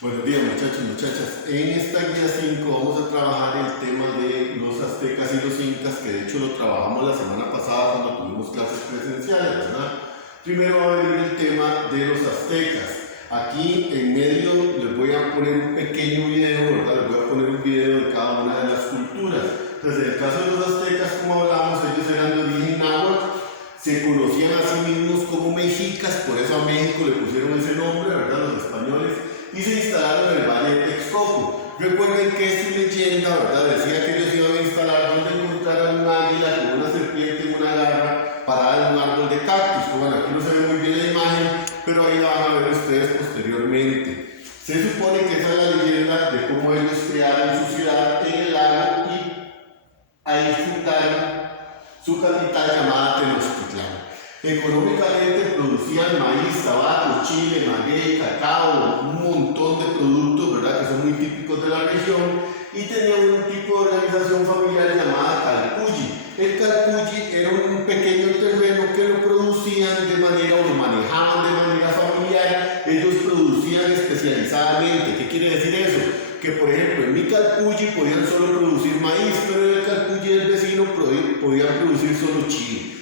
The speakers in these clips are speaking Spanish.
Buenos días muchachos y muchachas. En esta guía 5 vamos a trabajar el tema de los aztecas y los incas, que de hecho lo trabajamos la semana pasada cuando tuvimos clases presenciales, ¿verdad? Primero va a venir el tema de los aztecas. Aquí en medio les voy a poner un pequeño video, ¿verdad? Les voy a poner un video de cada una de las culturas. Entonces, en el caso de los aztecas, como hablamos, ellos eran de origen náhuatl, se conocían a sí mismos como mexicas, por eso a México le pusieron ese nombre, ¿verdad? Los españoles. Y se instalaron en el Valle de Texcoco. Recuerden que esta leyenda, ¿verdad?, decía que ellos iban a instalar donde encontraran un águila con una serpiente en una garra parada en un árbol de cactus. Bueno, aquí no se ve muy bien la imagen, pero ahí la van a ver ustedes posteriormente. Se supone que esa es la leyenda de cómo ellos crearon su ciudad en el lago y ahí fundaron su capital llamada Tenochtitlán. Económicamente producían maíz, tabaco, chile, maguey, cacao, un montón de productos, ¿verdad?, que son muy típicos de la región, y tenían un tipo de organización familiar llamada calpulli. El calpulli era un pequeño terreno que lo producían de manera o lo manejaban de manera familiar. Ellos producían especializadamente. ¿Qué quiere decir eso? Que por ejemplo en mi calpulli podían solo producir maíz, pero en el calpulli del vecino podían producir solo chile.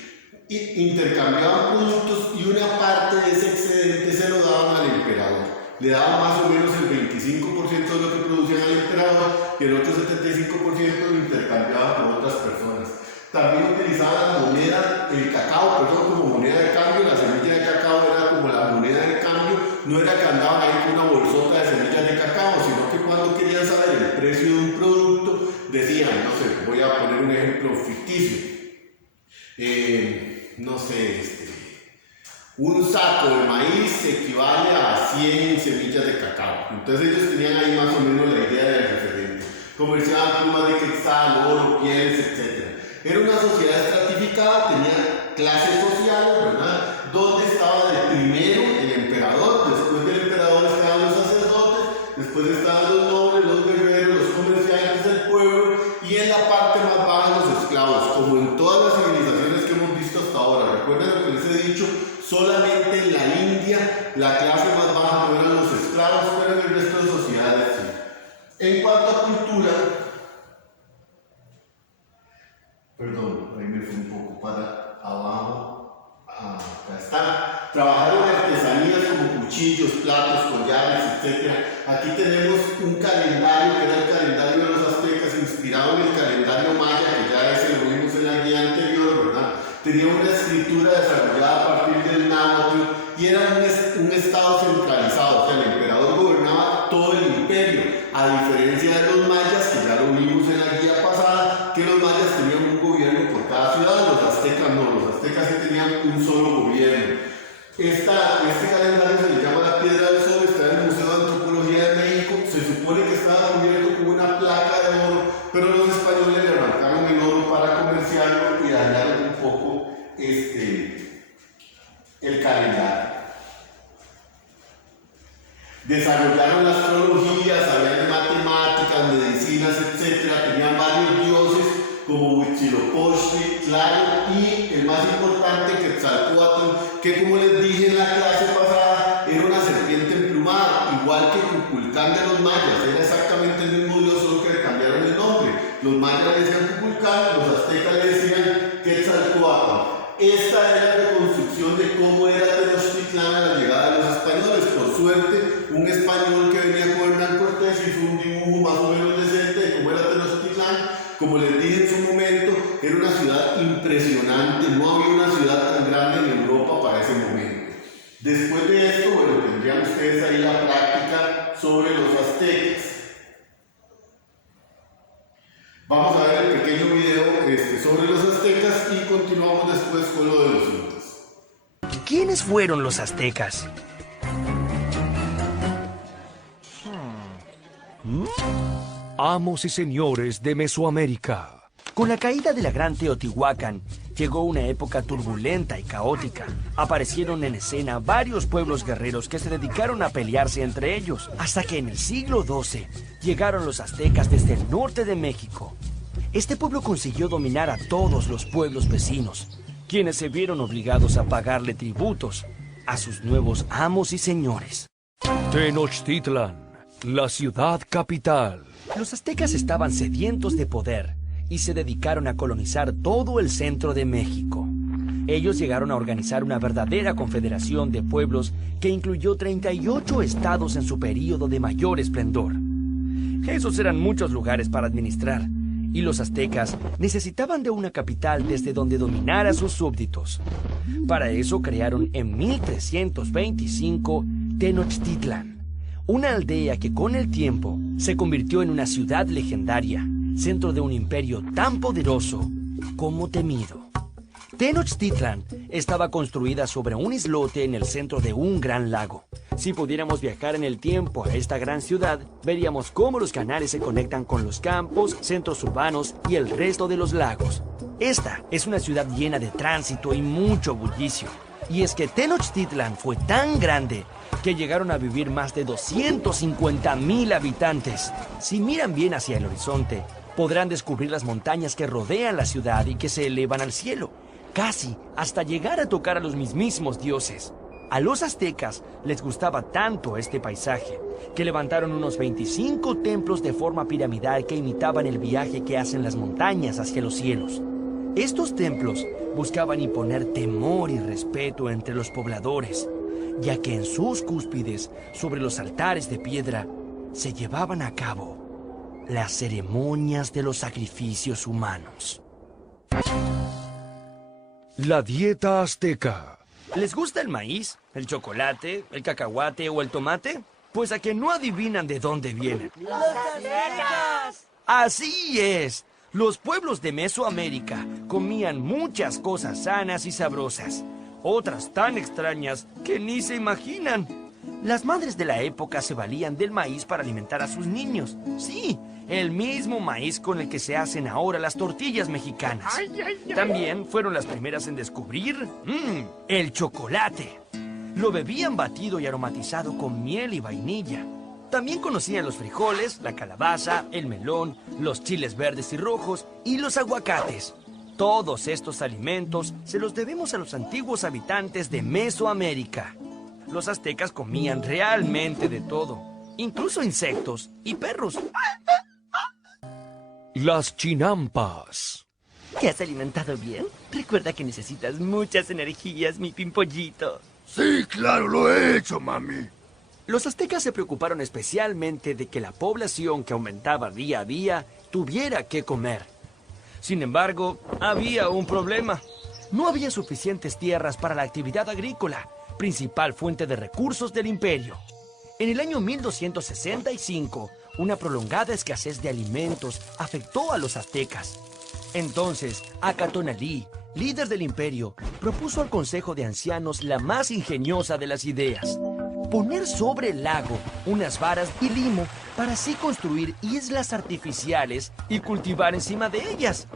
Intercambiaban productos y una parte de ese excedente se lo daban al emperador. Le daban más o menos el 25% de lo que producían al emperador y el otro 75% lo intercambiaban con otras personas. También utilizaban la moneda, el cacao, como moneda de cambio. La semilla de cacao era como la moneda de cambio. No era que andaban ahí con una bolsota de semillas de cacao, sino que cuando querían saber el precio de un producto decían, no sé, voy a poner un ejemplo ficticio. No sé, un saco de maíz equivale a 100 semillas de cacao. Entonces ellos tenían ahí más o menos la idea del referente. Comerciaban plumas de quetzal, oro, pieles, etc. Era una sociedad estratificada, tenía clases sociales, ¿verdad?, donde estaba de primero el emperador, después del emperador estaban los sacerdotes, después estaban los nobles, los guerreros, los comerciantes del pueblo, y en la parte más baja los esclavos, como en todas las civilizaciones que hemos visto hasta ahora. Recuerden lo que les he dicho, solamente en la India la clase más baja no eran los esclavos, pero en el resto de sociedades sí. En cuanto a cultura, perdón, ahí me fui un poco para abajo, acá está. Trabajaron en artesanías como cuchillos, platos, collares, etc. Aquí tenemos un calendario que era el calendario de los aztecas, inspirado en el calendario maya, que ya ese lo vimos en la guía anterior, ¿verdad? Tenía una escritura desarrollada a partir del náhuatl y era un estado centralizado, o sea, el emperador gobernaba todo el imperio, a diferencia de los mayas, que ya lo vimos en la guía pasada, que los mayas tenían un gobierno por cada ciudad. Los aztecas no, los aztecas sí tenían un solo gobierno. Este calendario se le llama la Piedra del Sol, está en el Museo de Antropología de México. Se supone que estaba cubierto con una placa de oro, pero los españoles le arrancaron el oro para comerciarlo y dañaron un poco el calendario. Desarrollaron la astrología, sabían de matemáticas, medicinas, etc. Tenían varios dioses como Huitzilopochtli, Tlaloc y el más importante, Quetzalcóatl, que como les dije en la clase pasada, era una serpiente emplumada, igual que Kukulcán de los mayas. Era exactamente el mismo dios, solo que le cambiaron el nombre. Los mayas le decían Kukulcán, los aztecas le decían Quetzalcóatl. Esta era la reconstrucción de cómo era Tenochtitlán a la llegada de los españoles. Por suerte, un español que venía con Hernán Cortés hizo un dibujo más o menos decente de cómo era Tenochtitlán. Como les dije en su momento, era una ciudad impresionante. No había una ciudad tan grande en Europa para ese momento. Después de esto, bueno, tendrían ustedes ahí la práctica sobre los aztecas. Vamos a ver el pequeño video sobre los aztecas y continuamos después con lo de los incas. ¿Quiénes fueron los aztecas? Amos y señores de Mesoamérica. Con la caída de la gran Teotihuacán, llegó una época turbulenta y caótica. Aparecieron en escena varios pueblos guerreros que se dedicaron a pelearse entre ellos, hasta que en el siglo XII llegaron los aztecas desde el norte de México. Este pueblo consiguió dominar a todos los pueblos vecinos, quienes se vieron obligados a pagarle tributos a sus nuevos amos y señores. Tenochtitlan La ciudad capital. Los aztecas estaban sedientos de poder y se dedicaron a colonizar todo el centro de México. Ellos llegaron a organizar una verdadera confederación de pueblos que incluyó 38 estados en su período de mayor esplendor. Esos eran muchos lugares para administrar, y los aztecas necesitaban de una capital desde donde dominar a sus súbditos. Para eso crearon en 1325 Tenochtitlan, una aldea que con el tiempo se convirtió en una ciudad legendaria, centro de un imperio tan poderoso como temido. Tenochtitlan estaba construida sobre un islote en el centro de un gran lago. Si pudiéramos viajar en el tiempo a esta gran ciudad, veríamos cómo los canales se conectan con los campos, centros urbanos y el resto de los lagos. Esta es una ciudad llena de tránsito y mucho bullicio. Y es que Tenochtitlan fue tan grande que llegaron a vivir más de 250,000 habitantes. Si miran bien hacia el horizonte, podrán descubrir las montañas que rodean la ciudad y que se elevan al cielo, casi hasta llegar a tocar a los mismísimos dioses. A los aztecas les gustaba tanto este paisaje que levantaron unos 25 templos de forma piramidal que imitaban el viaje que hacen las montañas hacia los cielos. Estos templos buscaban imponer temor y respeto entre los pobladores, ya que en sus cúspides, sobre los altares de piedra, se llevaban a cabo las ceremonias de los sacrificios humanos. La dieta azteca. ¿Les gusta el maíz, el chocolate, el cacahuate o el tomate? Pues a que no adivinan de dónde vienen. ¡Los aztecas! Así es. Los pueblos de Mesoamérica comían muchas cosas sanas y sabrosas, otras tan extrañas que ni se imaginan. Las madres de la época se valían del maíz para alimentar a sus niños. Sí, el mismo maíz con el que se hacen ahora las tortillas mexicanas. También fueron las primeras en descubrir el chocolate. Lo bebían batido y aromatizado con miel y vainilla. También conocían los frijoles, la calabaza, el melón, los chiles verdes y rojos y los aguacates. Todos estos alimentos se los debemos a los antiguos habitantes de Mesoamérica. Los aztecas comían realmente de todo, incluso insectos y perros. Las chinampas. ¿Te has alimentado bien? Recuerda que necesitas muchas energías, mi pimpollito. Sí, claro, lo he hecho, mami. Los aztecas se preocuparon especialmente de que la población que aumentaba día a día tuviera que comer. Sin embargo, había un problema. No había suficientes tierras para la actividad agrícola, principal fuente de recursos del imperio. En el año 1265, una prolongada escasez de alimentos afectó a los aztecas. Entonces, Acatonalí, líder del imperio, propuso al Consejo de Ancianos la más ingeniosa de las ideas: poner sobre el lago unas varas y limo para así construir islas artificiales y cultivar encima de ellas.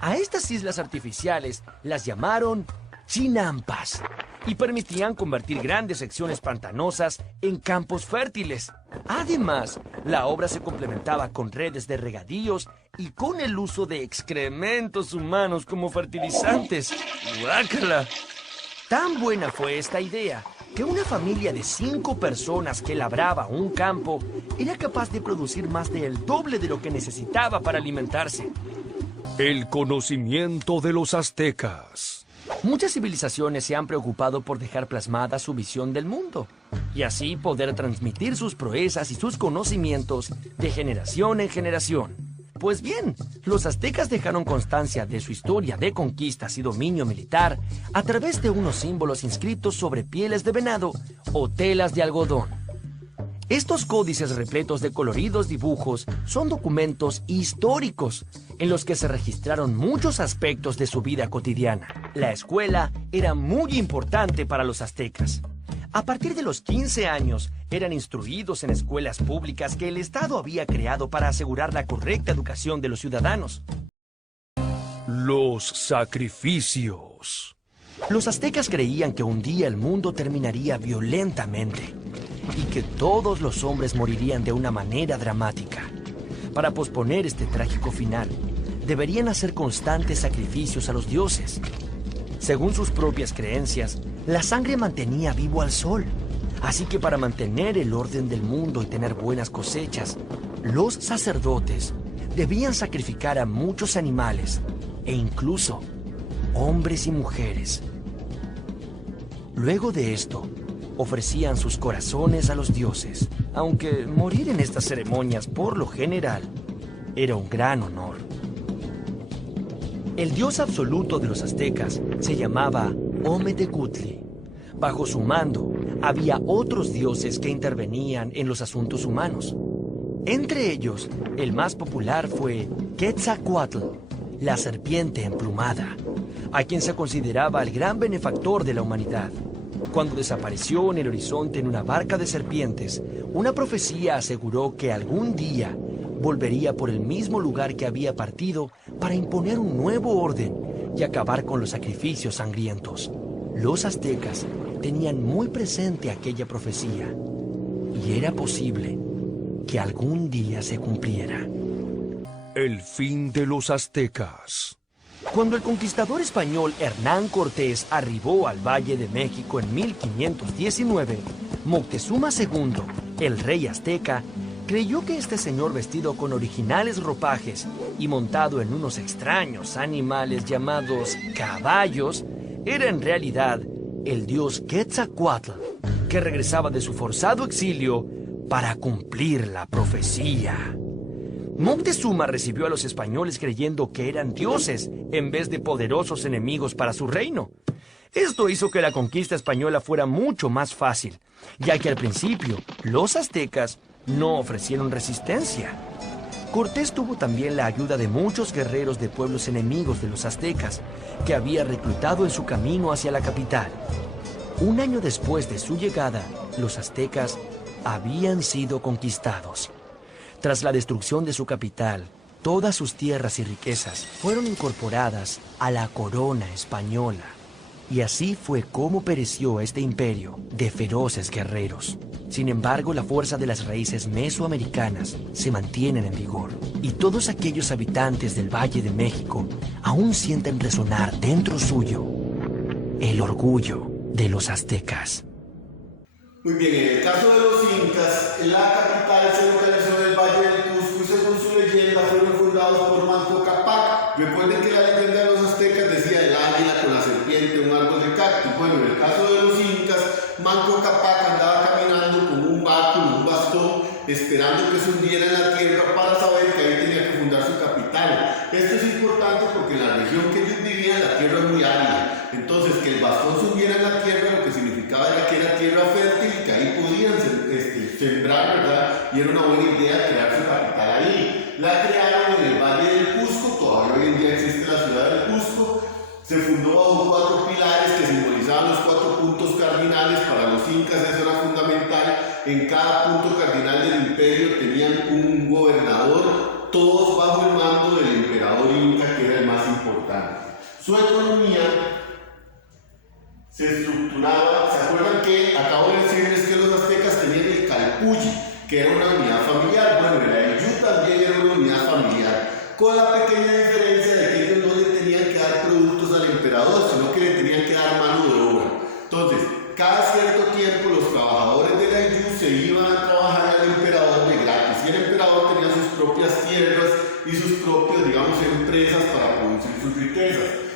A estas islas artificiales las llamaron chinampas y permitían convertir grandes secciones pantanosas en campos fértiles. Además, la obra se complementaba con redes de regadíos y con el uso de excrementos humanos como fertilizantes. ¡Guácala! Tan buena fue esta idea que una familia de 5 personas que labraba un campo era capaz de producir más del doble de lo que necesitaba para alimentarse. El conocimiento de los aztecas. Muchas civilizaciones se han preocupado por dejar plasmada su visión del mundo y así poder transmitir sus proezas y sus conocimientos de generación en generación. Pues bien, los aztecas dejaron constancia de su historia de conquistas y dominio militar a través de unos símbolos inscritos sobre pieles de venado o telas de algodón. Estos códices repletos de coloridos dibujos son documentos históricos en los que se registraron muchos aspectos de su vida cotidiana. La escuela era muy importante para los aztecas. A partir de los 15 años, eran instruidos en escuelas públicas que el Estado había creado para asegurar la correcta educación de los ciudadanos. Los sacrificios. Los aztecas creían que un día el mundo terminaría violentamente y que todos los hombres morirían de una manera dramática. Para posponer este trágico final, deberían hacer constantes sacrificios a los dioses. Según sus propias creencias, la sangre mantenía vivo al sol. Así que para mantener el orden del mundo y tener buenas cosechas, los sacerdotes debían sacrificar a muchos animales e incluso hombres y mujeres. Luego de esto, ofrecían sus corazones a los dioses, aunque morir en estas ceremonias por lo general era un gran honor. El dios absoluto de los aztecas se llamaba Ometecutli. Bajo su mando había otros dioses que intervenían en los asuntos humanos. Entre ellos, el más popular fue Quetzalcóatl, la serpiente emplumada, a quien se consideraba el gran benefactor de la humanidad. Cuando desapareció en el horizonte en una barca de serpientes, una profecía aseguró que algún día volvería por el mismo lugar que había partido para imponer un nuevo orden y acabar con los sacrificios sangrientos. Los aztecas tenían muy presente aquella profecía y era posible que algún día se cumpliera. El fin de los aztecas. Cuando el conquistador español Hernán Cortés arribó al Valle de México en 1519, Moctezuma II, el rey azteca, creyó que este señor vestido con originales ropajes y montado en unos extraños animales llamados caballos, era en realidad el dios Quetzalcóatl, que regresaba de su forzado exilio para cumplir la profecía. Moctezuma recibió a los españoles creyendo que eran dioses en vez de poderosos enemigos para su reino. Esto hizo que la conquista española fuera mucho más fácil, ya que al principio los aztecas no ofrecieron resistencia. Cortés tuvo también la ayuda de muchos guerreros de pueblos enemigos de los aztecas, que había reclutado en su camino hacia la capital. Un año después de su llegada, los aztecas habían sido conquistados. Tras la destrucción de su capital, todas sus tierras y riquezas fueron incorporadas a la corona española. Y así fue como pereció este imperio de feroces guerreros. Sin embargo, la fuerza de las raíces mesoamericanas se mantienen en vigor. Y todos aquellos habitantes del Valle de México aún sienten resonar dentro suyo el orgullo de los aztecas. Muy bien, en el caso de los incas, la capital se localizó en el Valle del Cusco y según su leyenda fueron fundados por Manco Cápac. Recuerden que la leyenda de los aztecas decía el águila con la serpiente, un árbol de cactus. Bueno, en el caso de los incas, Manco Cápac andaba caminando con un báculo, un bastón, esperando que se hundiera en la tierra para saber que ahí tenía que fundar su capital. Esto es importante porque en la región que ellos vivían la tierra es muy árida. Entonces, que el bastón se hundiera en la tierra lo que significaba era que era tierra fértil y que ahí podían sembrar, ¿verdad? Y era una buena idea crear su capital ahí. La crearon en el Valle del Cusco, todavía hoy en día existe la ciudad del Cusco. Se fundó bajo 4 pilares que simbolizaban los 4 puntos cardinales. Para los incas eso era fundamental. En cada punto cardinal del imperio tenían un gobernador, todos bajo el mando del emperador inca, que era el más importante. Su economía se estructuraba, ¿se acuerdan que acabo de decirles que los aztecas tenían el calpulli, que era una unidad familiar? Bueno, el ayllú también era una unidad familiar, con la pequeña diferencia de que ellos no le tenían que dar productos al emperador, sino que le tenían que dar mano de obra. Entonces, cada cierto tiempo los trabajadores del ayllú se iban a trabajar al emperador de gratis, y el emperador tenía sus propias tierras y sus propias, digamos, empresas para producir sus riquezas.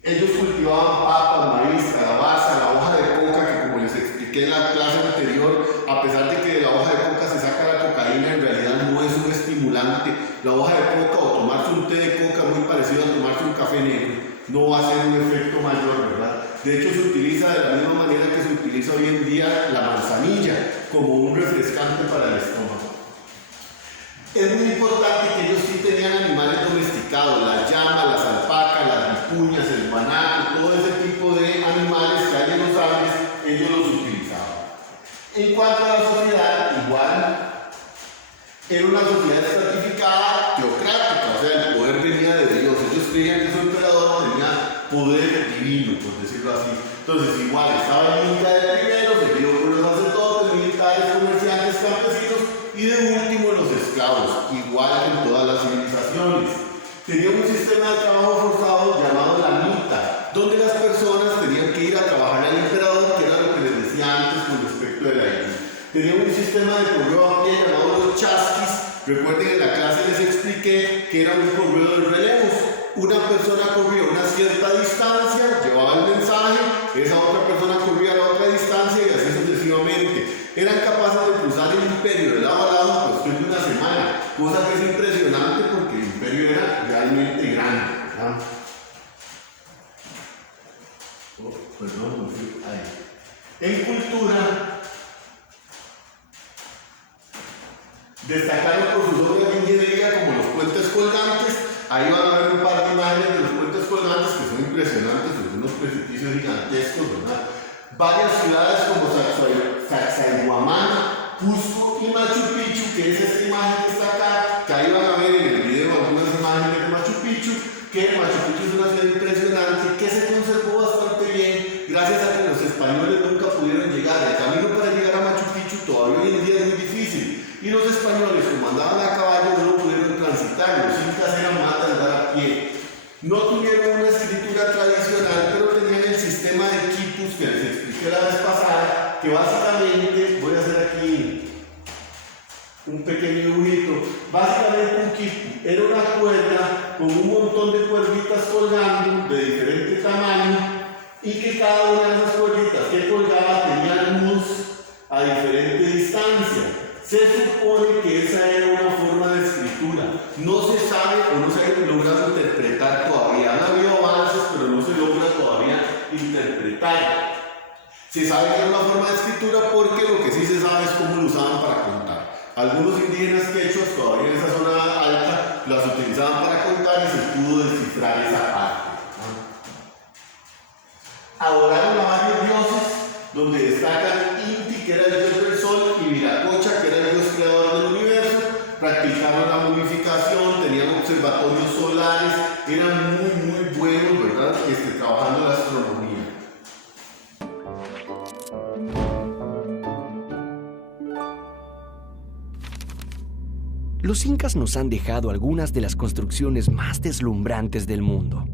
Ellos cultivaban papas, maíz, calabaza, la hoja de coca, que como les expliqué en la clase anterior, a pesar de que de la hoja de coca se saca la cocaína, en realidad no es un estimulante. La hoja de coca o tomarse un té de coca muy parecido a tomarse un café negro no va a ser un efecto mayor, ¿verdad? De hecho, se utiliza de la misma manera que se utiliza hoy en día la manzanilla como un refrescante para el estómago. Es muy importante que ellos sí tenían animales domesticados, las llamas, las alpacas, las vicuñas, el guanaco, todo ese tipo de animales que hay en los Andes, ellos los utilizaban. En cuanto a la sociedad, igual, era una sociedad estratificada teocrática, o sea, el poder venía de Dios. Ellos creían que su emperador tenía poder divino, por decirlo así. Entonces, igual, estaba el Inca de primero, seguido por los sacerdotes, militares, comerciantes, campesinos, y de último los esclavos, igual que en todas las civilizaciones. Tenía un sistema de trabajo forzado llamado la mita, donde las personas tenían que ir a trabajar al emperador, que era lo que les decía antes, cuando sistema de correo a pie llamado los chasquis. Recuerden, en la clase les expliqué que era un correo de relevos. Una persona corría una cierta distancia, llevaba el mensaje, esa otra persona corría a la otra distancia y así sucesivamente. Eran capaces de cruzar el imperio de lado a lado en cuestión de una semana, cosa que es impresionante porque el imperio era realmente grande, ¿verdad? En cultura, destacaron por sus obras de ingeniería como los puentes colgantes. Ahí van a ver un par de imágenes de los puentes colgantes que son impresionantes, son unos precipicios gigantescos, ¿verdad? Varias ciudades como Sacsayhuamán, Cusco y Machu Picchu, que es esta imagen que está acá, que ahí van a ver en el video algunas imágenes de Machu Picchu, que Machu Picchu es una ciudad impresionante, que se conservó bastante bien, gracias a que los españoles nunca pudieron llegar. El camino para llegar a Machu Picchu todavía hoy en día es muy difícil, y los españoles, como andaban a caballo, no lo pudieron transitar. Los incas eran más de andar a pie. No tuvieron una escritura tradicional, pero tenían el sistema de quipus que les expliqué la vez pasada, que básicamente, voy a hacer aquí un pequeño dibujito. Básicamente un quipu era una cuerda con un montón de cuerditas colgando de diferente tamaño, y que cada una de esas cuerditas que colgaba tenía luz a diferente distancia. Se supone que esa era una forma de escritura. No se sabe o no se ha logrado interpretar todavía. Han habido avances, pero no se logra todavía interpretar. Se sabe que era una forma de escritura porque lo que sí se sabe es cómo lo usaban para contar. Algunos indígenas quechuas todavía en esa zona alta las utilizaban para contar y se pudo descifrar esa parte. Adoraron a varios dioses, donde destacan Inti, que era el dios del sol, y Viracocha, que era el dios creador del universo. Practicaban la momificación, tenían observatorios solares, eran muy buenos, ¿verdad? Trabajando la astronomía. Los incas nos han dejado algunas de las construcciones más deslumbrantes del mundo.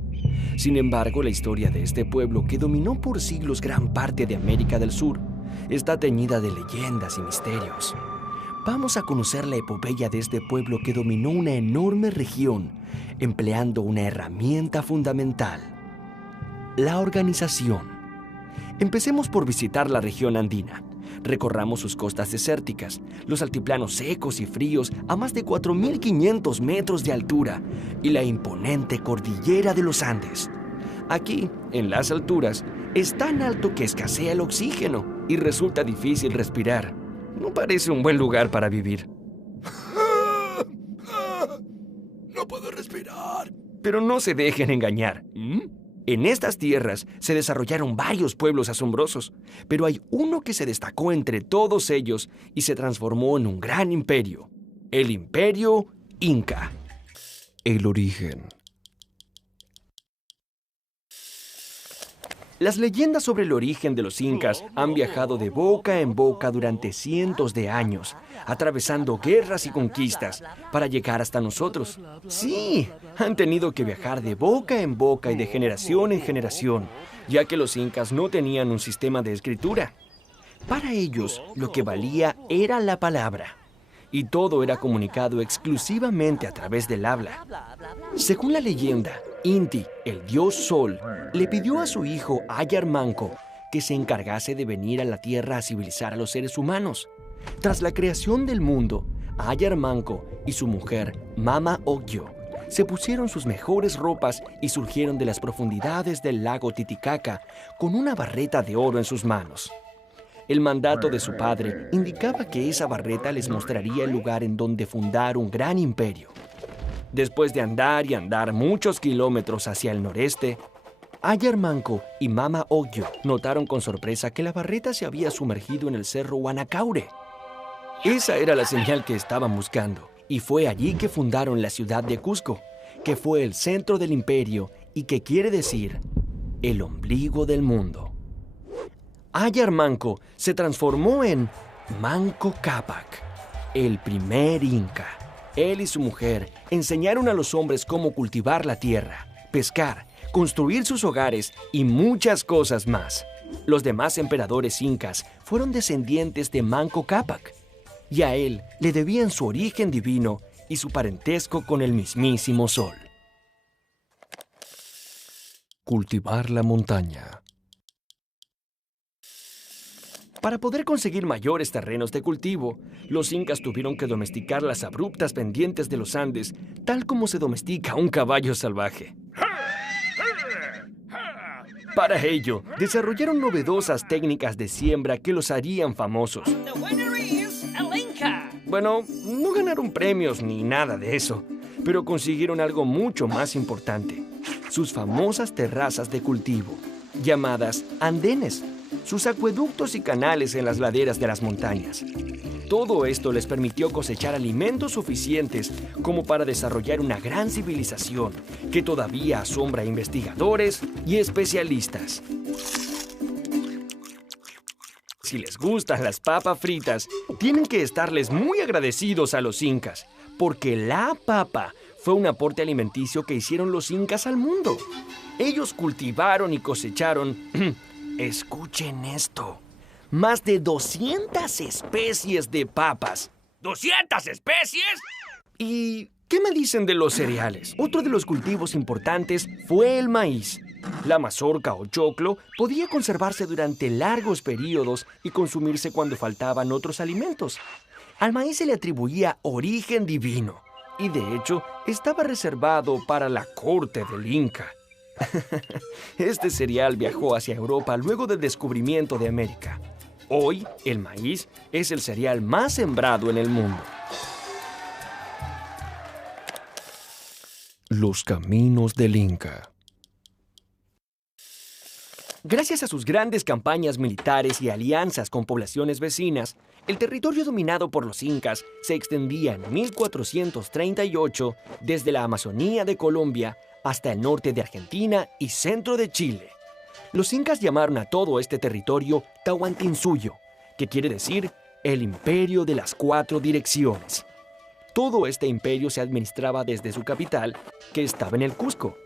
Sin embargo, la historia de este pueblo, que dominó por siglos gran parte de América del Sur, está teñida de leyendas y misterios. Vamos a conocer la epopeya de este pueblo que dominó una enorme región, empleando una herramienta fundamental: la organización. Empecemos por visitar la región andina. Recorramos sus costas desérticas, los altiplanos secos y fríos a más de 4.500 metros de altura y la imponente cordillera de los Andes. Aquí, en las alturas, es tan alto que escasea el oxígeno y resulta difícil respirar. No parece un buen lugar para vivir. No puedo respirar. Pero no se dejen engañar. En estas tierras se desarrollaron varios pueblos asombrosos, pero hay uno que se destacó entre todos ellos y se transformó en un gran imperio: el Imperio Inca. El origen. Las leyendas sobre el origen de los incas han viajado de boca en boca durante cientos de años, atravesando guerras y conquistas para llegar hasta nosotros. Sí, han tenido que viajar de boca en boca y de generación en generación, ya que los incas no tenían un sistema de escritura. Para ellos, lo que valía era la palabra, y todo era comunicado exclusivamente a través del habla. Según la leyenda, Inti, el dios Sol, le pidió a su hijo Ayar Manco que se encargase de venir a la Tierra a civilizar a los seres humanos. Tras la creación del mundo, Ayar Manco y su mujer, Mama Ocllo, se pusieron sus mejores ropas y surgieron de las profundidades del lago Titicaca con una barreta de oro en sus manos. El mandato de su padre indicaba que esa barreta les mostraría el lugar en donde fundar un gran imperio. Después de andar y andar muchos kilómetros hacia el noreste, Ayar Manco y Mama Ocllo notaron con sorpresa que la barreta se había sumergido en el cerro Huanacaure. Esa era la señal que estaban buscando, y fue allí que fundaron la ciudad de Cusco, que fue el centro del imperio y que quiere decir el ombligo del mundo. Ayar Manco se transformó en Manco Cápac, el primer inca. Él y su mujer enseñaron a los hombres cómo cultivar la tierra, pescar, construir sus hogares y muchas cosas más. Los demás emperadores incas fueron descendientes de Manco Cápac. y a él le debían su origen divino y su parentesco con el mismísimo sol. Cultivar la montaña. Para poder conseguir mayores terrenos de cultivo, los incas tuvieron que domesticar las abruptas pendientes de los Andes, tal como se domestica un caballo salvaje. Para ello, desarrollaron novedosas técnicas de siembra que los harían famosos. Bueno, no ganaron premios ni nada de eso, pero consiguieron algo mucho más importante: sus famosas terrazas de cultivo, llamadas andenes, sus acueductos y canales en las laderas de las montañas. Todo esto les permitió cosechar alimentos suficientes como para desarrollar una gran civilización que todavía asombra a investigadores y especialistas. Si les gustan las papas fritas, tienen que estarles muy agradecidos a los incas, porque la papa fue un aporte alimenticio que hicieron los incas al mundo. Ellos cultivaron y cosecharon, escuchen esto, más de 200 especies de papas. ¿200 especies? ¿Y qué me dicen de los cereales? Otro de los cultivos importantes fue el maíz. La mazorca o choclo podía conservarse durante largos periodos y consumirse cuando faltaban otros alimentos. Al maíz se le atribuía origen divino y de hecho estaba reservado para la corte del Inca. Este cereal viajó hacia Europa luego del descubrimiento de América. Hoy, el maíz es el cereal más sembrado en el mundo. Los caminos del Inca. Gracias a sus grandes campañas militares y alianzas con poblaciones vecinas, el territorio dominado por los incas se extendía en 1438 desde la Amazonía de Colombia hasta el norte de Argentina y centro de Chile. Los incas llamaron a todo este territorio Tahuantinsuyo, que quiere decir el imperio de las 4 direcciones. Todo este imperio se administraba desde su capital, que estaba en el Cusco.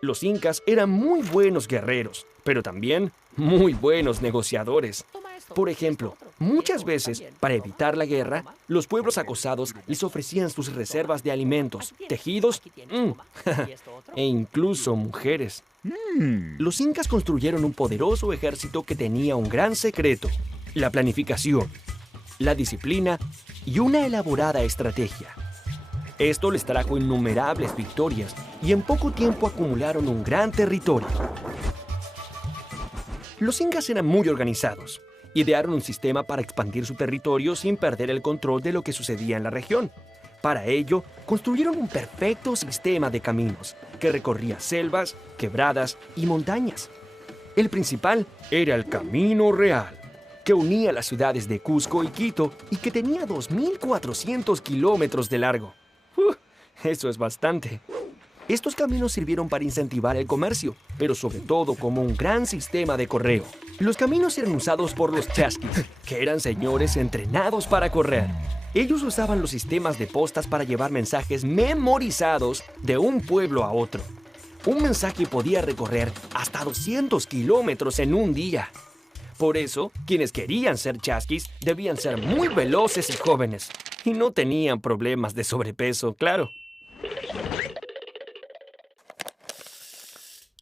Los incas eran muy buenos guerreros, pero también muy buenos negociadores. Por ejemplo, muchas veces, para evitar la guerra, los pueblos acosados les ofrecían sus reservas de alimentos, tejidos e incluso mujeres. Los incas construyeron un poderoso ejército que tenía un gran secreto: la planificación, la disciplina y una elaborada estrategia. Esto les trajo innumerables victorias y en poco tiempo acumularon un gran territorio. Los incas eran muy organizados. Idearon un sistema para expandir su territorio sin perder el control de lo que sucedía en la región. Para ello, construyeron un perfecto sistema de caminos que recorría selvas, quebradas y montañas. El principal era el Camino Real, que unía las ciudades de Cusco y Quito y que tenía 2.400 kilómetros de largo. Eso es bastante. Estos caminos sirvieron para incentivar el comercio, pero sobre todo como un gran sistema de correo. Los caminos eran usados por los chasquis, que eran señores entrenados para correr. Ellos usaban los sistemas de postas para llevar mensajes memorizados de un pueblo a otro. Un mensaje podía recorrer hasta 200 kilómetros en un día. Por eso, quienes querían ser chasquis debían ser muy veloces y jóvenes. Y no tenían problemas de sobrepeso, claro.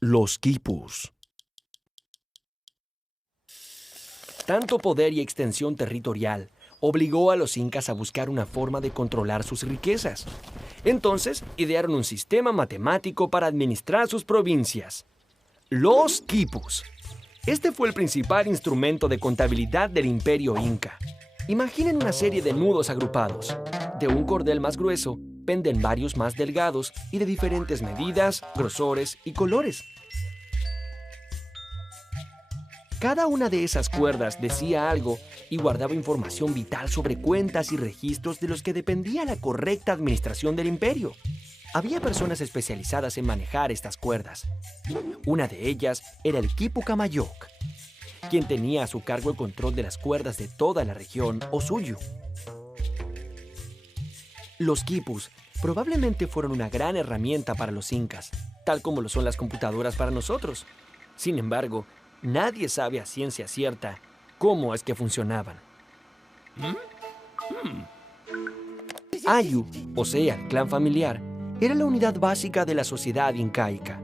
Los quipus. Tanto poder y extensión territorial obligó a los incas a buscar una forma de controlar sus riquezas. Entonces, idearon un sistema matemático para administrar sus provincias: los quipus. Este fue el principal instrumento de contabilidad del imperio inca. Imaginen una serie de nudos agrupados. De un cordel más grueso penden varios más delgados y de diferentes medidas, grosores y colores. Cada una de esas cuerdas decía algo y guardaba información vital sobre cuentas y registros de los que dependía la correcta administración del imperio. Había personas especializadas en manejar estas cuerdas. Una de ellas era el quipu Camayoc, quien tenía a su cargo el control de las cuerdas de toda la región o suyo. Los quipus probablemente fueron una gran herramienta para los incas, tal como lo son las computadoras para nosotros. Sin embargo, nadie sabe a ciencia cierta cómo es que funcionaban. Ayu, o sea, el clan familiar, era la unidad básica de la sociedad incaica.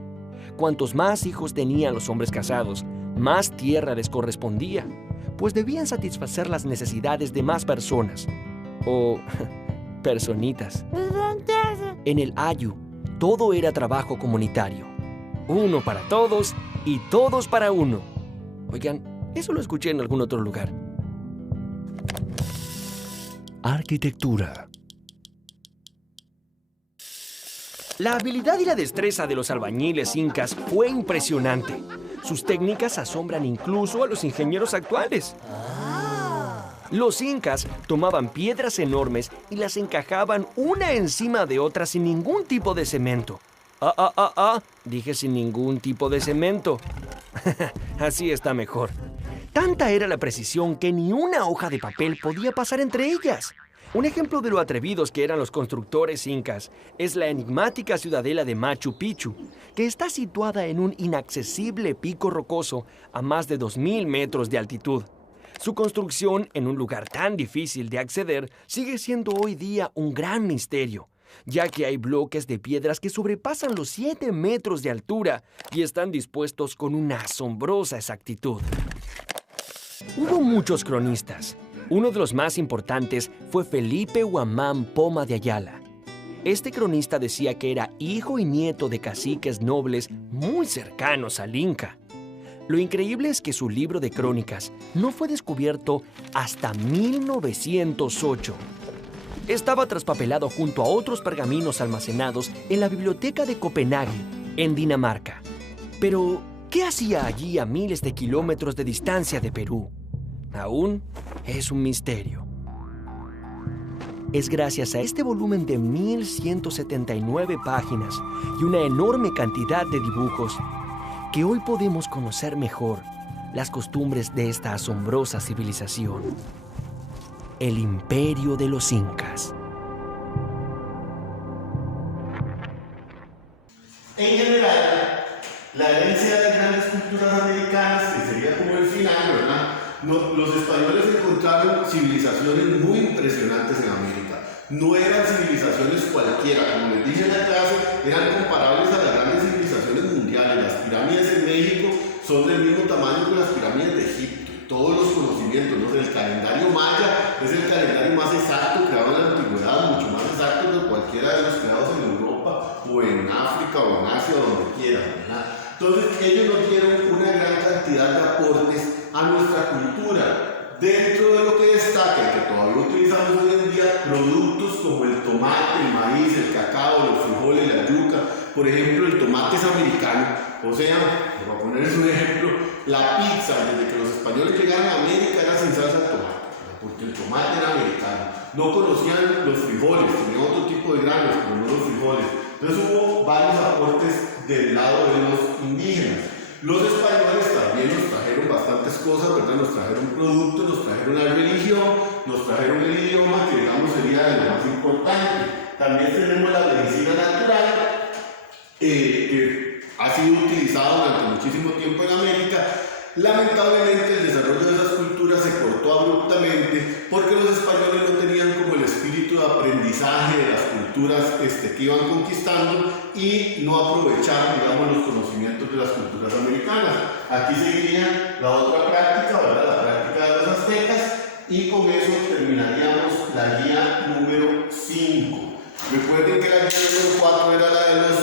Cuantos más hijos tenían los hombres casados, más tierra les correspondía, pues debían satisfacer las necesidades de más personas, o personitas. En el Ayu, todo era trabajo comunitario. Uno para todos y todos para uno. Oigan, eso lo escuché en algún otro lugar. Arquitectura. La habilidad y la destreza de los albañiles incas fue impresionante. Sus técnicas asombran incluso a los ingenieros actuales. Los incas tomaban piedras enormes y las encajaban una encima de otra sin ningún tipo de cemento. Dije sin ningún tipo de cemento. Así está mejor. Tanta era la precisión que ni una hoja de papel podía pasar entre ellas. Un ejemplo de lo atrevidos que eran los constructores incas es la enigmática ciudadela de Machu Picchu, que está situada en un inaccesible pico rocoso a más de 2.000 metros de altitud. Su construcción en un lugar tan difícil de acceder sigue siendo hoy día un gran misterio, ya que hay bloques de piedras que sobrepasan los 7 metros de altura y están dispuestos con una asombrosa exactitud. Hubo muchos cronistas. Uno de los más importantes fue Felipe Huamán Poma de Ayala. Este cronista decía que era hijo y nieto de caciques nobles muy cercanos al Inca. Lo increíble es que su libro de crónicas no fue descubierto hasta 1908. Estaba traspapelado junto a otros pergaminos almacenados en la biblioteca de Copenhague, en Dinamarca. Pero, ¿qué hacía allí a miles de kilómetros de distancia de Perú? Aún es un misterio. Es gracias a este volumen de 1.179 páginas y una enorme cantidad de dibujos que hoy podemos conocer mejor las costumbres de esta asombrosa civilización. El Imperio de los Incas. En general, la herencia de las grandes culturas americanas, que sería como el final, ¿verdad? Los españoles encontraron civilizaciones muy impresionantes en América. No eran civilizaciones cualquiera, como les dije en la clase, eran comparables a las grandes civilizaciones mundiales. Las pirámides en México son del mismo tamaño que las pirámides de Egipto. Todos los conocimientos, ¿no? El calendario maya es el calendario más exacto creado en la antigüedad, mucho más exacto que cualquiera de los creados en Europa o en África o en Asia o donde quieran, ¿verdad? Entonces ellos nos dieron una gran cantidad de aportes a nuestra cultura. Dentro de lo que destaca y que todavía utilizamos hoy en día, productos como el tomate, el maíz, el cacao, los frijoles, la yuca. Por ejemplo, el tomate es americano. O sea, para ponerles un ejemplo, la pizza, desde que los españoles llegaron a América, era sin salsa de tomate, porque el tomate era americano. No conocían los frijoles, tenían otro tipo de granos, pero no los frijoles. Entonces hubo varios aportes del lado de los indígenas. Los españoles también nos trajeron bastantes cosas, ¿verdad? Nos trajeron productos, nos trajeron la religión, nos trajeron el idioma, que digamos sería de lo más importante. También tenemos la medicina natural, que ha sido utilizada durante muchísimo tiempo en América. Lamentablemente el desarrollo de esas culturas se cortó abruptamente porque los españoles no tenían como el espíritu de aprendizaje de las culturas que iban conquistando y no aprovecharon, digamos, los conocimientos de las culturas americanas. Aquí seguiría la otra práctica, ¿verdad? La práctica de los aztecas, y con eso terminaríamos la guía número 5. Recuerden que la guía número 4 era la de los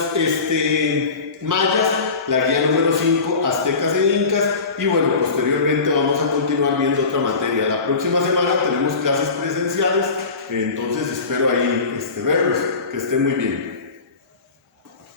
mayas, la guía número 5 aztecas e incas, y bueno, posteriormente vamos a continuar viendo otra materia. La próxima semana tenemos clases presenciales, entonces espero ahí verlos. Que estén muy bien.